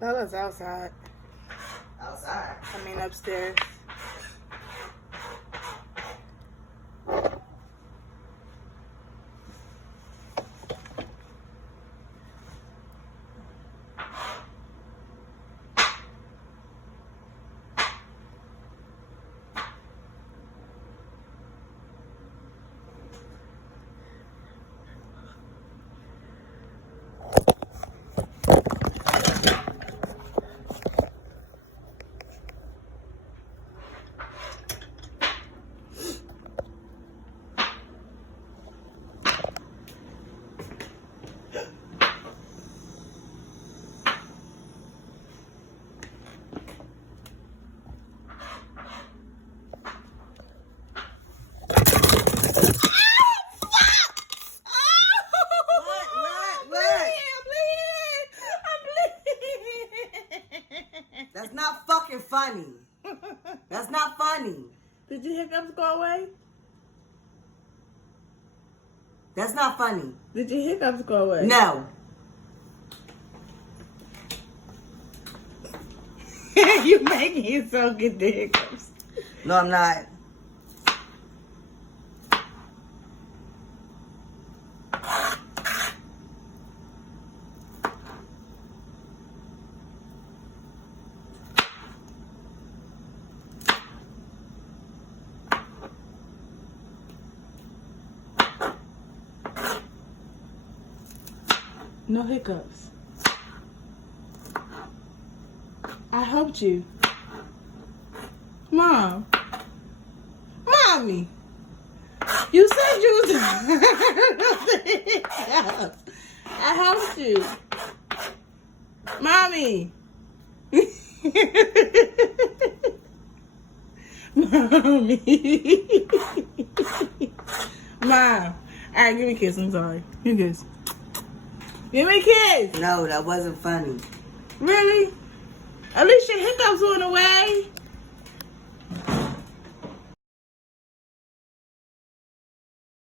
Bella's outside. Outside? I mean upstairs. That's not fucking funny. That's not funny. Did your hiccups go away? That's not funny. Did your hiccups go away? No. You making yourself get the hiccups. No, I'm not. No hiccups. I helped you. Mom. Mommy. You said you was I helped you. Mommy. Mommy. Mom. Alright, give me a kiss. I'm sorry. Give me a kiss. Give me a kiss. No, that wasn't funny. Really? At least your hiccups went away.